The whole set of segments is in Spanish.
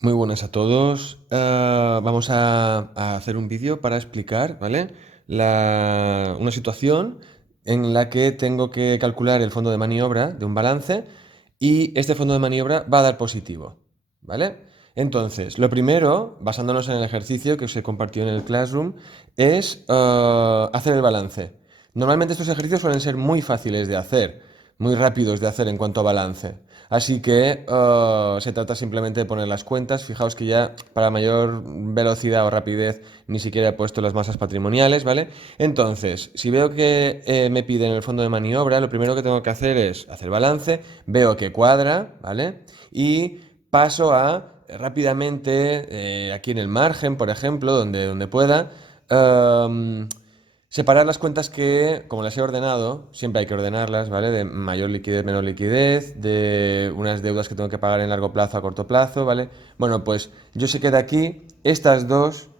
Muy buenas a todos. Vamos a hacer un vídeo para explicar, ¿vale? Una situación en la que tengo que calcular el fondo de maniobra de un balance y este fondo de maniobra va a dar positivo, ¿vale? Entonces, lo primero, basándonos en el ejercicio que os he compartido en el Classroom, es hacer el balance. Normalmente estos ejercicios suelen ser muy fáciles de hacer, muy rápidos de hacer en cuanto a balance. Así que se trata simplemente de poner las cuentas. Fijaos que ya para mayor velocidad o rapidez ni siquiera he puesto las masas patrimoniales, ¿vale? Entonces, si veo que me piden el fondo de maniobra, lo primero que tengo que hacer es hacer balance, veo que cuadra, ¿vale? Y paso a rápidamente, aquí en el margen, por ejemplo, donde pueda, em, separar las cuentas que, como las he ordenado, siempre hay que ordenarlas, ¿vale? De mayor liquidez, menor liquidez, de unas deudas que tengo que pagar en largo plazo a corto plazo, ¿vale? Bueno, pues yo sé que de aquí, estas dos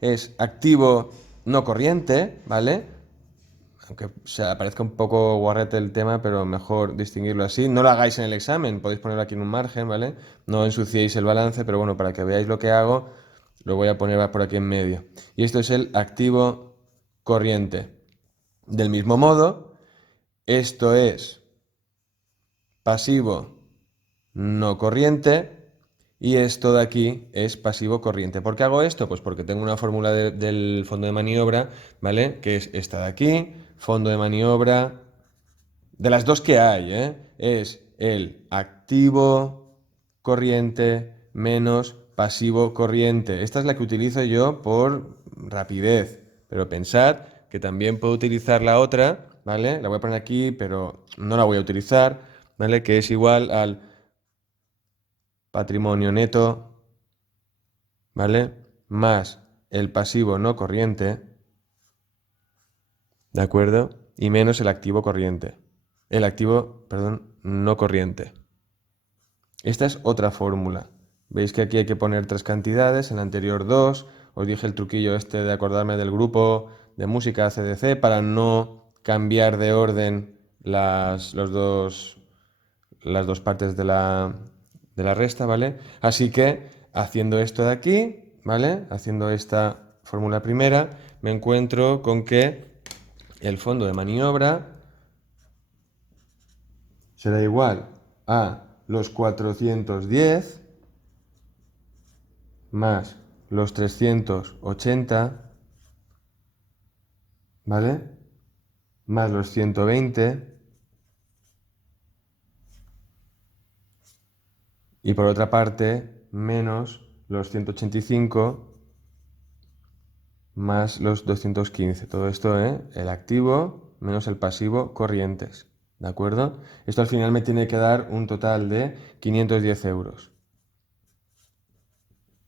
es activo no corriente, ¿vale? Aunque se parezca un poco guarrete el tema, pero mejor distinguirlo así. No lo hagáis en el examen, podéis ponerlo aquí en un margen, ¿vale? No ensuciéis el balance, pero bueno, para que veáis lo que hago, lo voy a poner por aquí en medio. Y esto es el activo corriente. Del mismo modo, esto es pasivo no corriente y esto de aquí es pasivo corriente. ¿Por qué hago esto? Pues porque tengo una fórmula del fondo de maniobra, ¿vale? Que es esta de aquí, fondo de maniobra, de las dos que hay, ¿eh? Es el activo corriente menos pasivo corriente. Esta es la que utilizo yo por rapidez, pero pensad que también puedo utilizar la otra, ¿vale? La voy a poner aquí, pero no la voy a utilizar, ¿vale? Que es igual al patrimonio neto, ¿vale? Más el pasivo no corriente, ¿de acuerdo? Y menos el activo corriente. El activo, perdón, no corriente. Esta es otra fórmula. Veis que aquí hay que poner tres cantidades, en la anterior dos. Os dije el truquillo este de acordarme del grupo de música CDC para no cambiar de orden las dos partes de la resta, ¿vale? Así que haciendo esto de aquí, ¿vale? Haciendo esta fórmula primera, me encuentro con que el fondo de maniobra será igual a los 410 más los 380, ¿vale? Más los 120 y por otra parte menos los 185 más los 215. Todo esto, el activo menos el pasivo corrientes, ¿de acuerdo? Esto al final me tiene que dar un total de 510 euros.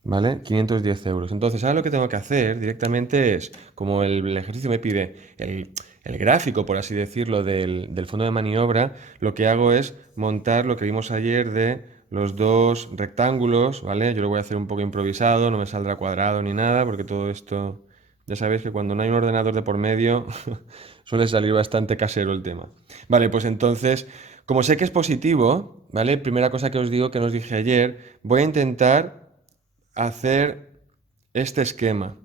¿Vale? 510 euros. Entonces, ahora lo que tengo que hacer directamente es, como el ejercicio me pide el gráfico, por así decirlo, del fondo de maniobra, lo que hago es montar lo que vimos ayer de los dos rectángulos, ¿vale? Yo lo voy a hacer un poco improvisado, no me saldrá cuadrado ni nada, porque todo esto, ya sabéis que cuando no hay un ordenador de por medio, suele salir bastante casero el tema. Vale, pues entonces, como sé que es positivo, ¿vale? Primera cosa que os digo, que nos dije ayer, voy a intentar hacer este esquema,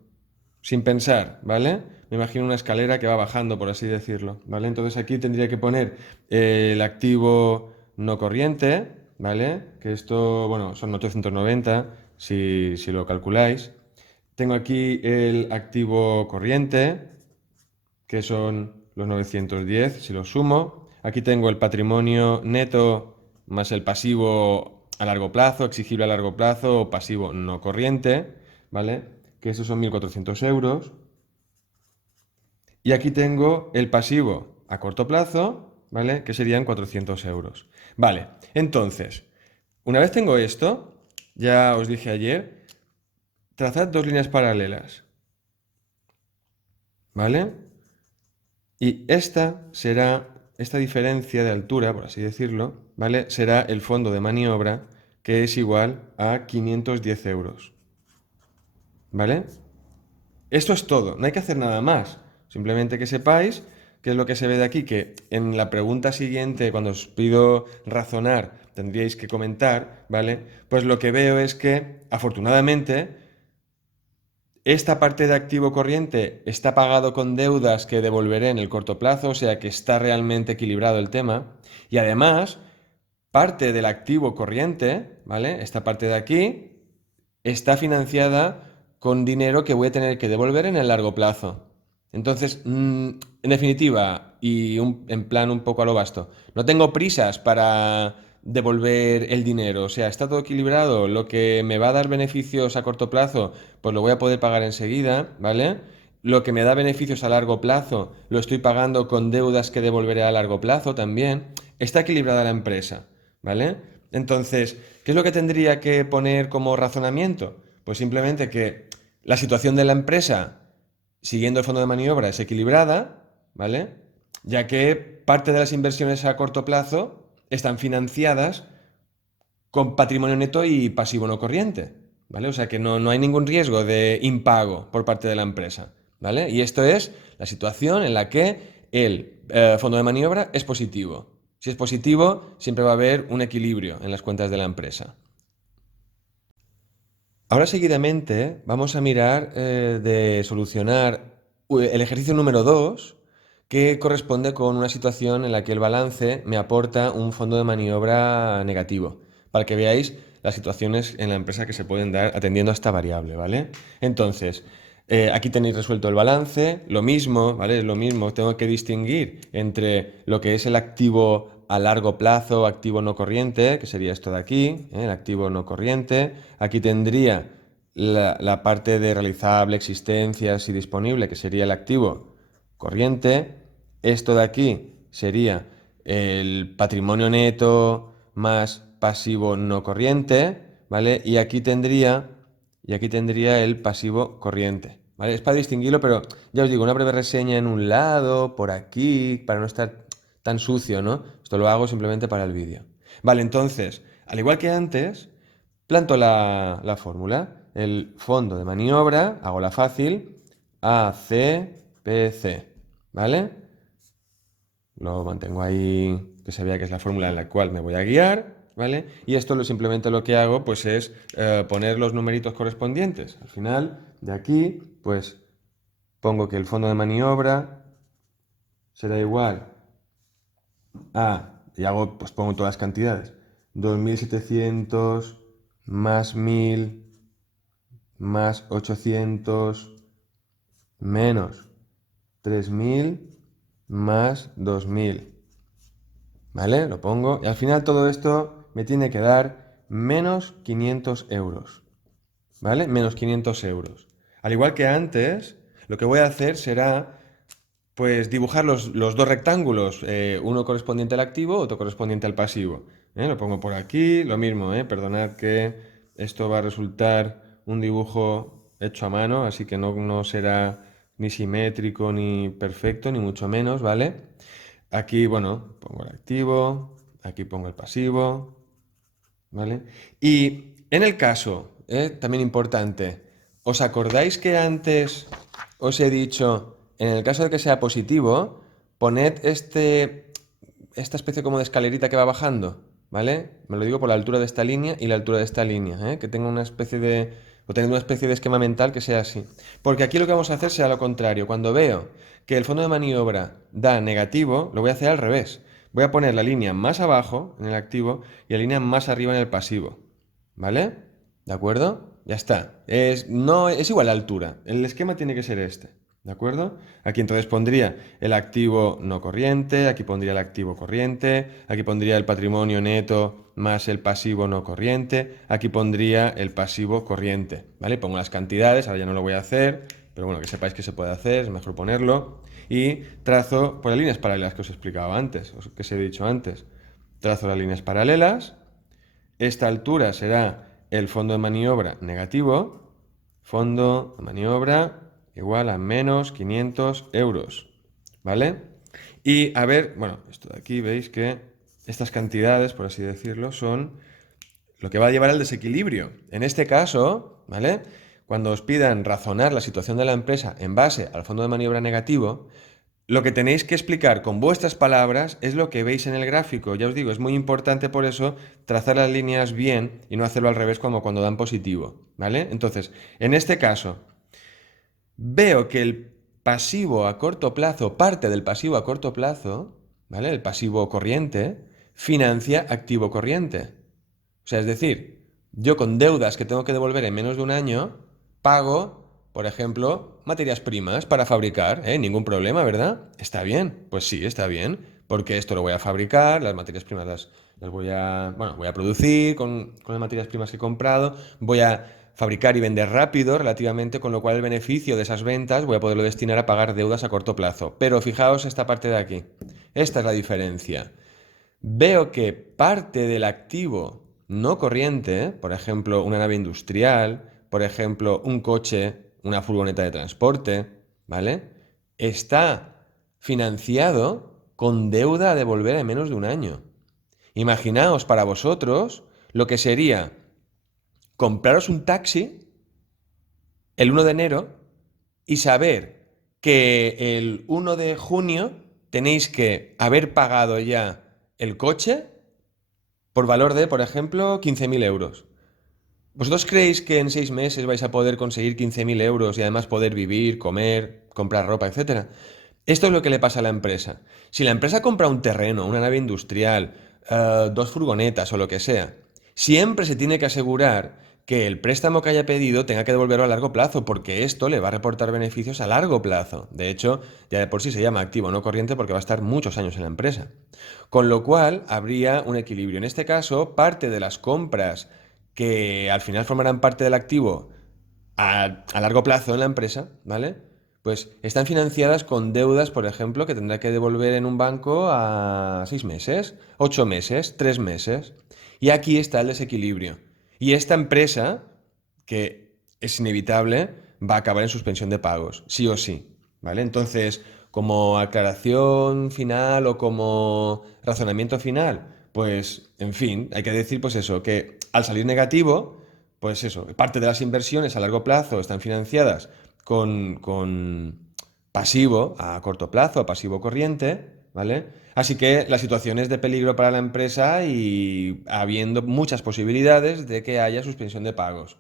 sin pensar, ¿vale? Me imagino una escalera que va bajando, por así decirlo, ¿vale? Entonces aquí tendría que poner el activo no corriente, ¿vale? Que esto, bueno, son 890 si lo calculáis. Tengo aquí el activo corriente, que son los 910, si lo sumo. Aquí tengo el patrimonio neto más el pasivo a largo plazo, exigible a largo plazo o pasivo no corriente, ¿vale? Que esos son 1.400 euros. Y aquí tengo el pasivo a corto plazo, ¿vale? Que serían 400 euros. Vale, entonces, una vez tengo esto, ya os dije ayer, trazad dos líneas paralelas, ¿vale? Y esta diferencia de altura, por así decirlo, ¿vale? Será el fondo de maniobra, que es igual a 510 euros, ¿vale? Esto es todo, no hay que hacer nada más. Simplemente que sepáis ¿qué es lo que se ve de aquí? Que en la pregunta siguiente, cuando os pido razonar, tendríais que comentar, ¿vale? Pues lo que veo es que, afortunadamente, esta parte de activo corriente está pagado con deudas que devolveré en el corto plazo, o sea que está realmente equilibrado el tema. Y además, parte del activo corriente, ¿vale? Esta parte de aquí está financiada con dinero que voy a tener que devolver en el largo plazo. Entonces, en definitiva, y en plan un poco a lo vasto, no tengo prisas para devolver el dinero, o sea, está todo equilibrado, lo que me va a dar beneficios a corto plazo, pues lo voy a poder pagar enseguida, ¿vale? Lo que me da beneficios a largo plazo, lo estoy pagando con deudas que devolveré a largo plazo también. Está equilibrada la empresa, ¿vale? Entonces, ¿qué es lo que tendría que poner como razonamiento? Pues simplemente que la situación de la empresa, siguiendo el fondo de maniobra, es equilibrada, ¿vale? Ya que parte de las inversiones a corto plazo están financiadas con patrimonio neto y pasivo no corriente, ¿vale? O sea que no hay ningún riesgo de impago por parte de la empresa, ¿vale? Y esto es la situación en la que el fondo de maniobra es positivo. Si es positivo, siempre va a haber un equilibrio en las cuentas de la empresa. Ahora seguidamente vamos a mirar de solucionar el ejercicio número 2, que corresponde con una situación en la que el balance me aporta un fondo de maniobra negativo, para que veáis las situaciones en la empresa que se pueden dar atendiendo a esta variable, ¿vale? Entonces, aquí tenéis resuelto el balance, lo mismo, ¿vale? Es lo mismo, tengo que distinguir entre lo que es el activo a largo plazo, activo no corriente, que sería esto de aquí, el activo no corriente. Aquí tendría la parte de realizable, existencias y disponible, que sería el activo corriente. Esto de aquí sería el patrimonio neto más pasivo no corriente, ¿vale? Y aquí tendría el pasivo corriente, ¿vale? Es para distinguirlo, pero ya os digo, una breve reseña en un lado, por aquí, para no estar tan sucio, ¿no? Esto lo hago simplemente para el vídeo. Vale, entonces, al igual que antes, planto la fórmula. El fondo de maniobra, hago la fácil, ACPC, ¿vale? Lo mantengo ahí, que se vea que es la fórmula en la cual me voy a guiar, ¿vale? Y esto simplemente lo que hago pues es poner los numeritos correspondientes. Al final, de aquí, pues pongo que el fondo de maniobra será igual y pues pongo todas las cantidades, 2.700 más 1.000 más 800 menos 3.000 más 2.000. ¿Vale? Lo pongo. Y al final todo esto me tiene que dar menos 500 euros. ¿Vale? Menos 500 euros. Al igual que antes, lo que voy a hacer será, pues, dibujar los dos rectángulos. Uno correspondiente al activo, otro correspondiente al pasivo. Lo pongo por aquí. Lo mismo, perdonad que esto va a resultar un dibujo hecho a mano, así que no será ni simétrico, ni perfecto, ni mucho menos, ¿vale? Aquí, bueno, pongo el activo, aquí pongo el pasivo, ¿vale? Y en el caso, también importante, ¿os acordáis que antes os he dicho, en el caso de que sea positivo, poned esta especie como de escalerita que va bajando, ¿vale? Me lo digo por la altura de esta línea y la altura de esta línea, que tenga una especie de, o tener una especie de esquema mental que sea así. Porque aquí lo que vamos a hacer será lo contrario. Cuando veo que el fondo de maniobra da negativo, lo voy a hacer al revés. Voy a poner la línea más abajo en el activo y la línea más arriba en el pasivo. ¿Vale? ¿De acuerdo? Ya está. No, es igual la altura. El esquema tiene que ser este. ¿De acuerdo? Aquí entonces pondría el activo no corriente, aquí pondría el activo corriente, aquí pondría el patrimonio neto más el pasivo no corriente, aquí pondría el pasivo corriente, ¿vale? Pongo las cantidades, ahora ya no lo voy a hacer, pero bueno, que sepáis que se puede hacer, es mejor ponerlo. Y trazo por las líneas paralelas que os he explicado antes, que os he dicho antes. Trazo las líneas paralelas. Esta altura será el fondo de maniobra negativo. Fondo de maniobra igual a menos 500 euros. ¿Vale? Y a ver, bueno, esto de aquí veis que estas cantidades, por así decirlo, son lo que va a llevar al desequilibrio. En este caso, ¿vale? Cuando os pidan razonar la situación de la empresa en base al fondo de maniobra negativo, Lo que tenéis que explicar con vuestras palabras es lo que veis en el gráfico. Ya os digo, es muy importante por eso trazar las líneas bien y no hacerlo al revés como cuando dan positivo, ¿vale? Entonces, en este caso, veo que el pasivo a corto plazo, parte del pasivo a corto plazo, ¿vale? El pasivo corriente, financia activo corriente. O sea, es decir, yo con deudas que tengo que devolver en menos de un año, pago, por ejemplo, materias primas para fabricar, ¿eh? Ningún problema, ¿verdad? ¿Está bien? Pues sí, está bien, porque esto lo voy a fabricar, las materias primas las voy a, bueno, voy a producir con las materias primas que he comprado, voy a fabricar y vender rápido relativamente, con lo cual el beneficio de esas ventas voy a poderlo destinar a pagar deudas a corto plazo. Pero fijaos esta parte de aquí. Esta es la diferencia. Veo que parte del activo no corriente, por ejemplo, una nave industrial, por ejemplo, un coche, una furgoneta de transporte, ¿vale? Está financiado con deuda a devolver en menos de un año. Imaginaos para vosotros lo que sería compraros un taxi el 1 de enero y saber que el 1 de junio tenéis que haber pagado ya el coche por valor de, por ejemplo, 15.000 euros. ¿Vosotros creéis que en 6 meses vais a poder conseguir 15.000 euros y además poder vivir, comer, comprar ropa, etcétera? Esto es lo que le pasa a la empresa. Si la empresa compra un terreno, una nave industrial, 2 furgonetas o lo que sea, siempre se tiene que asegurar que el préstamo que haya pedido tenga que devolverlo a largo plazo, porque esto le va a reportar beneficios a largo plazo. De hecho, ya de por sí se llama activo no corriente porque va a estar muchos años en la empresa. Con lo cual, habría un equilibrio. En este caso, parte de las compras que al final formarán parte del activo a largo plazo en la empresa, ¿vale? Pues están financiadas con deudas, por ejemplo, que tendrá que devolver en un banco a 6 meses, 8 meses, 3 meses. Y aquí está el desequilibrio. Y esta empresa, que es inevitable, va a acabar en suspensión de pagos, sí o sí, ¿vale? Entonces, como aclaración final o como razonamiento final, pues, en fin, hay que decir, pues eso, que al salir negativo, pues eso, parte de las inversiones a largo plazo están financiadas con pasivo a corto plazo, pasivo corriente, ¿vale? Así que la situación es de peligro para la empresa y habiendo muchas posibilidades de que haya suspensión de pagos.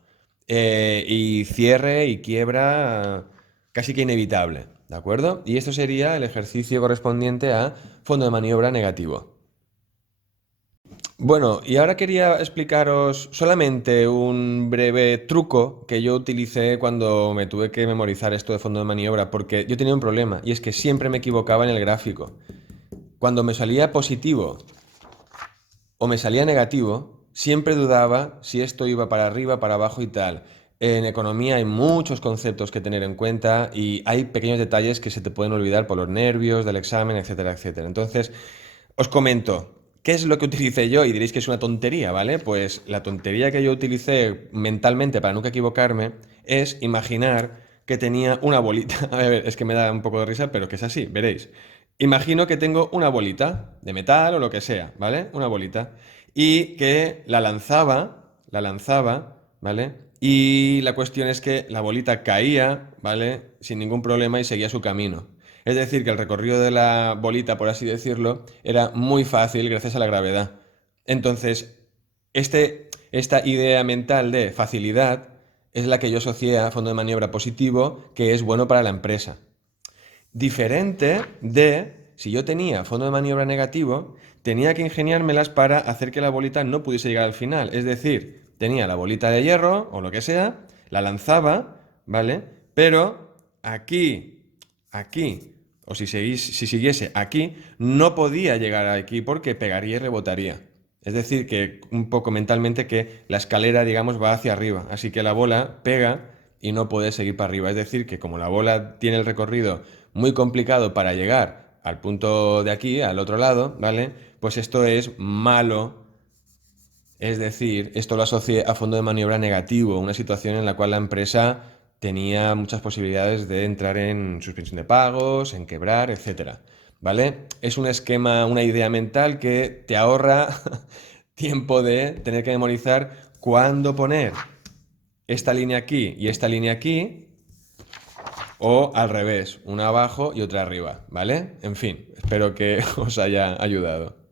Y cierre y quiebra casi que inevitable, ¿de acuerdo? Y esto sería el ejercicio correspondiente a fondo de maniobra negativo. Bueno, y ahora quería explicaros solamente un breve truco que yo utilicé cuando me tuve que memorizar esto de fondo de maniobra, porque yo tenía un problema, y es que siempre me equivocaba en el gráfico. Cuando me salía positivo o me salía negativo, siempre dudaba si esto iba para arriba, para abajo y tal. En economía hay muchos conceptos que tener en cuenta y hay pequeños detalles que se te pueden olvidar por los nervios del examen, etcétera, etcétera. Entonces, os comento, ¿qué es lo que utilicé yo? Y diréis que es una tontería, ¿vale? Pues la tontería que yo utilicé mentalmente para nunca equivocarme es imaginar que tenía una bolita. A ver, es que me da un poco de risa, pero que es así, veréis. Imagino que tengo una bolita de metal o lo que sea, ¿vale? Una bolita. Y que la lanzaba, ¿vale? Y la cuestión es que la bolita caía, ¿vale? Sin ningún problema y seguía su camino. Es decir, que el recorrido de la bolita, por así decirlo, era muy fácil gracias a la gravedad. Entonces, esta idea mental de facilidad es la que yo asocié a fondo de maniobra positivo, que es bueno para la empresa. Diferente de si yo tenía fondo de maniobra negativo, tenía que ingeniármelas para hacer que la bolita no pudiese llegar al final. Es decir, tenía la bolita de hierro o lo que sea, la lanzaba, ¿vale? Pero aquí, o si siguiese aquí, no podía llegar aquí porque pegaría y rebotaría. Es decir, que un poco mentalmente que la escalera, digamos, va hacia arriba. Así que la bola pega y no puede seguir para arriba. Es decir, que como la bola tiene el recorrido muy complicado para llegar al punto de aquí, al otro lado, ¿vale? Pues esto es malo. Es decir, esto lo asocié a fondo de maniobra negativo, una situación en la cual la empresa tenía muchas posibilidades de entrar en suspensión de pagos, en quebrar, etcétera. ¿Vale? Es un esquema, una idea mental que te ahorra tiempo de tener que memorizar cuándo poner esta línea aquí y esta línea aquí O al revés, una abajo y otra arriba, ¿vale? En fin, espero que os haya ayudado.